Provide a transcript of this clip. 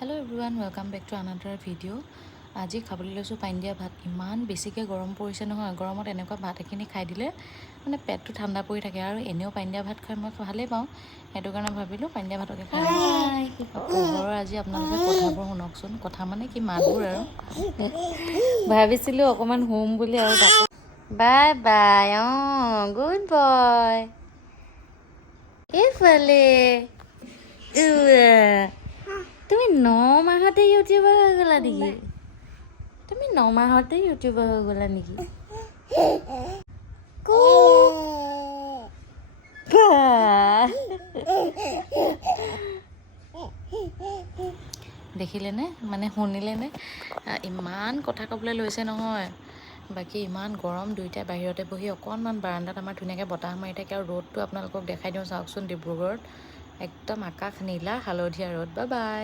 Hello everyone, welcome back to another video. আজি খাবলৈ লৈছো পানী দিয়া ভাত। ইমান বেছিকৈ গৰম পৰিছে নহয়। গৰমত এনেকুৱা ভাত এখিনি খাই দিলে মানে পেটটো ঠাণ্ডা পৰি থাকে আৰু এনেও পানী দিয়া ভাত খাই মই ভালেই পাওঁ। সেইটো কাৰণে ভাবিলোঁ পানী দিয়া ভাতকে খাই পোহৰৰ আজি আপোনালোকে কথাবোৰ শুনকচোন। কথা মানে কি মাতবোৰ আৰু ভাবিছিলোঁ অকণমান হোম বুলি আৰু বাই বাই। গুড বয় এইফালে তুমি 9 মাহতে ইউটিউবাৰ হৈ গ'লা নেকি? তুমি 9 মাহতে ইউটিউবাৰ হৈ গ'লা নেকি? দেখিলেনে মানে শুনিলেনে ইমান কথা ক'বলৈ লৈছে নহয়। বাকী ইমান গৰম, দুইটাই বাহিৰতে বহি অকণমান বাৰান্দাত আমাৰ ধুনীয়াকৈ বতাহ মাৰি থাকে আৰু ৰ'দটো আপোনালোকক দেখাই দিওঁ চাওকচোন। ডিব্ৰুগড়ত একদম আকাশ নীলা হালধীয়া ৰ'দ। Bye bye.